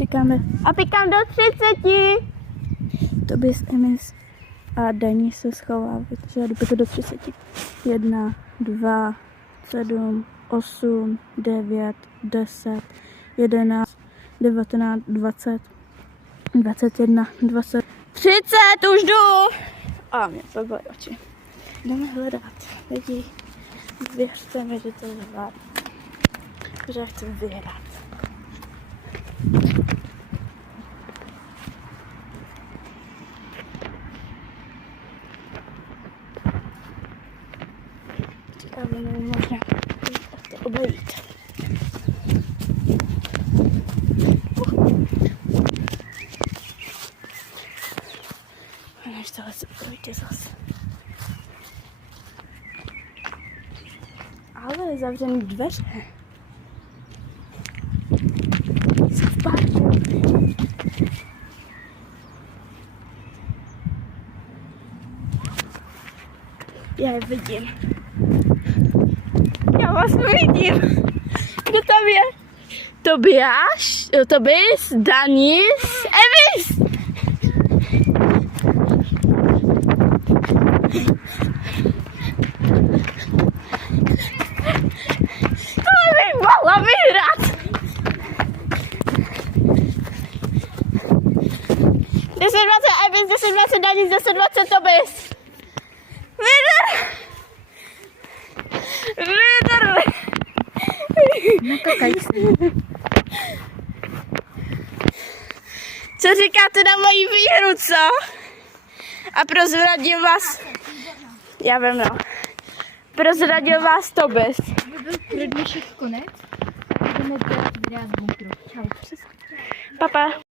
říkáme a pikám do 30. Tobis, Emis a Daní se schová, protože já jdu do 30. 1, 2, 7, 8, 9, 10, 11, 19, 20, 21, 20, 30, už jdu! A mě to byly oči. Jdeme hledat lidi. Věřte mi, že to zvládnu. Že chci vyhrát. Říkám, že nevím možná to obejít. A než tohle se projde zase. Ale zavřený dveře. Jsem v parku. Já je vidím. Já vás vidím. Kdo tam je? Tobiáš, Tobis, Danis, Emis. Mohla vyhrát. 10, 20 Emis, 10, 20 Danis, 10, 20 Tobis. Vydrli. Nekakaj se. Co říkáte na moji výhru, co? A prozradil vás... Já vím, no. Prozradil vás Tobis. To byl pro dnešek konec. Budeme dělat videa z bunkru. Čau. Papa.